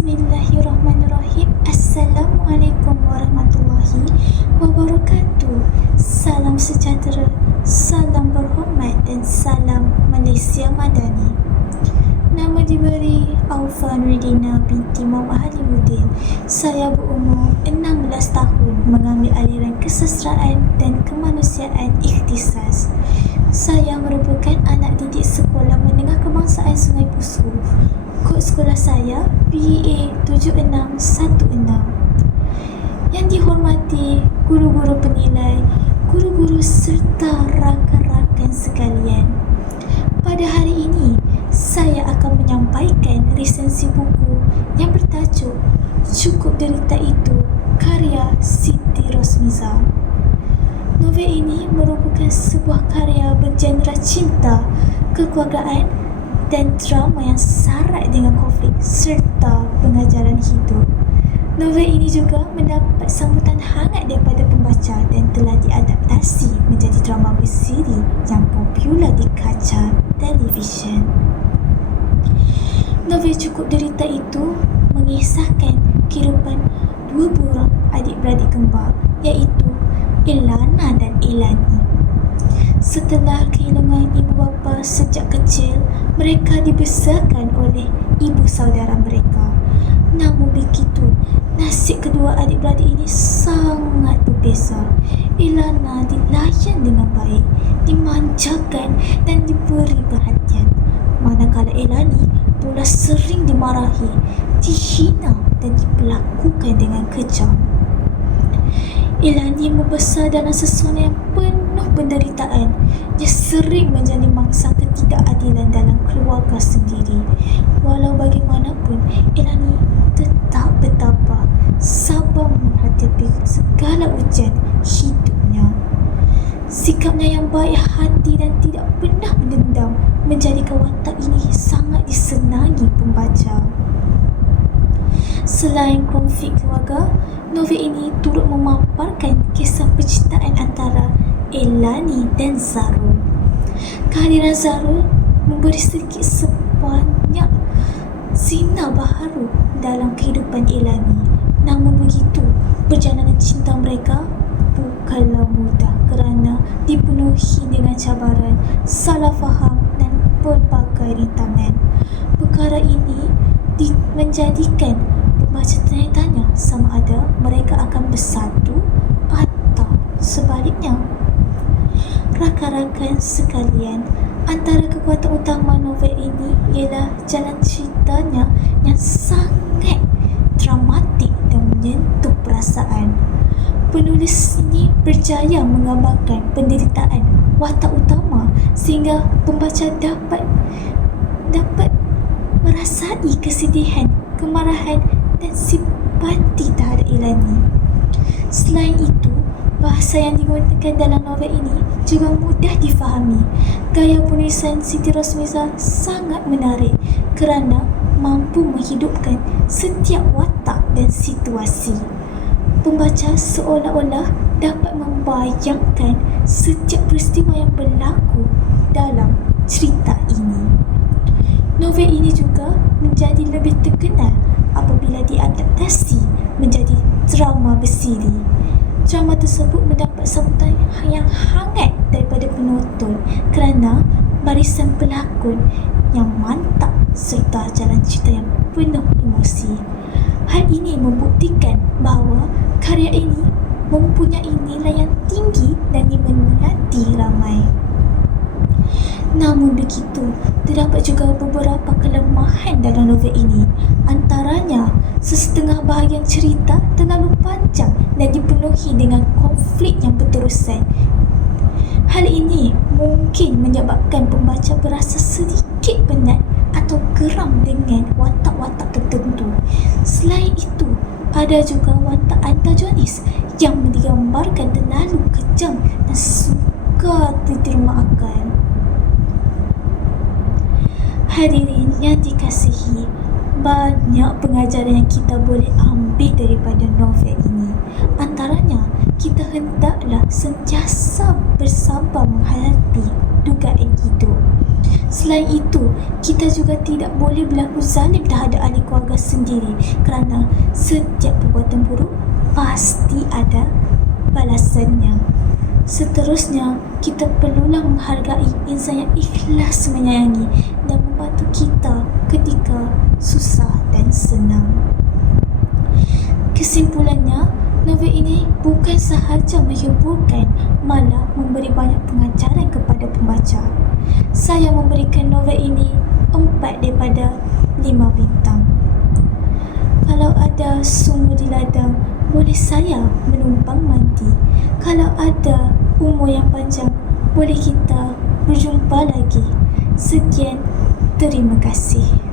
Bismillahirrahmanirrahim. Assalamualaikum warahmatullahi wabarakatuh. Salam sejahtera, salam berhormat dan salam Malaysia Madani. Nama diberi Aufa Nuridina binti Muhammad Halimuddin. Saya berumur 16 tahun, mengambil aliran kesastraan dan kemanusiaan ikhtisas. Saya merupakan anak didik sekolah menengah kebangsaan Sungai Pusu. Kod sekolah saya PEA 7616. Yang dihormati guru-guru penilai, guru-guru serta rakan-rakan sekalian. Pada hari ini, saya akan menyampaikan resensi buku yang bertajuk Cukup Derita Itu, karya Siti Rosmiza. Novel ini merupakan sebuah karya bergenre cinta, kekeluargaan dan drama yang syarat dengan konflik serta pengajaran hidup. Novel ini juga mendapat sambutan hangat daripada pembaca dan telah diadaptasi menjadi drama bersiri yang popular di kaca televisyen. Novel Cukup Derita Itu mengisahkan kehidupan dua budak adik-beradik kembar, iaitu Ilana dan Ilani. Setelah kehilangan ibu bapa sejak kecil, mereka dibesarkan oleh ibu saudara mereka. Namun begitu, nasib kedua adik-beradik ini sangat berbeza. Ilana dilayan dengan baik, dimanjakan dan diberi perhatian. Manakala Ilani pula sering dimarahi, dihina dan diperlakukan dengan kejam. Ilani membesar dalam susunan yang penuh penderitaan. Dia sering menjadi mangsa ketidakadilan dalam keluarga sendiri. Walau bagaimanapun, Ilani tetap bertabah, sabar menghadapi segala ujian hidupnya. Sikapnya yang baik hati dan tidak pernah mendendam menjadikan watak ini sangat disenangi pembaca. Selain konflik keluarga, novel ini turut memaparkan kisah percintaan antara Ilani dan Zarul. Kehadiran Zarul memberi sedikit sebanyak sinar baharu dalam kehidupan Ilani. Namun begitu, perjalanan cinta mereka bukanlah mudah kerana dipenuhi dengan cabaran, salah faham dan pelbagai rintangan. Perkara ini menjadikan pembaca tanya-tanya sama ada mereka akan bersatu atau sebaliknya. Rakan-rakan sekalian, antara kekuatan utama novel ini ialah jalan ceritanya yang sangat dramatik dan menyentuh perasaan. Penulis ini berjaya menggambarkan penderitaan watak utama sehingga pembaca dapat merasai kesedihan, kemarahan dan simpati terhadap Ilani. Selain itu, bahasa yang digunakan dalam novel ini juga mudah difahami. Gaya penulisan Siti Rosmiza sangat menarik kerana mampu menghidupkan setiap watak dan situasi. Pembaca seolah-olah dapat membayangkan setiap peristiwa yang berlaku dalam cerita ini. Novel ini juga menjadi lebih terkenal apabila diadaptasi menjadi drama bersiri. Drama tersebut mendapat sambutan yang hangat daripada penonton kerana barisan pelakon yang mantap serta jalan cerita yang penuh emosi. Hal ini membuktikan bahawa karya ini mempunyai nilai yang tinggi dan diminati ramai. Namun begitu, terdapat juga beberapa kelemahan dalam novel ini. Antaranya, sesetengah bahagian cerita terlalu panjang dan dipenuhi dengan konflik yang berterusan. Hal ini mungkin menyebabkan pembaca berasa sedikit penat atau geram dengan watak-watak tertentu. Selain itu, ada juga watak antagonis yang digambarkan terlalu kejam dan sukar diterima akal. Hadirin yang dikasihi, banyak pengajaran yang kita boleh ambil daripada novel ini. Antaranya, kita hendaklah sentiasa bersabar menghadapi dugaan hidup. Selain itu, kita juga tidak boleh berlaku zalim terhadap ahli keluarga sendiri kerana setiap perbuatan buruk pasti ada balasannya. Seterusnya, kita perlulah menghargai insan yang ikhlas menyayangi dan membantu kita ketika susah dan senang. Kesimpulannya, novel ini bukan sahaja menghiburkan, malah memberi banyak pengajaran kepada pembaca. Saya memberikan novel ini 4 daripada 5 bintang. Kalau ada sumur di ladang, boleh saya menumpang mandi. Kalau ada umur yang panjang, boleh kita berjumpa lagi. Sekian, terima kasih.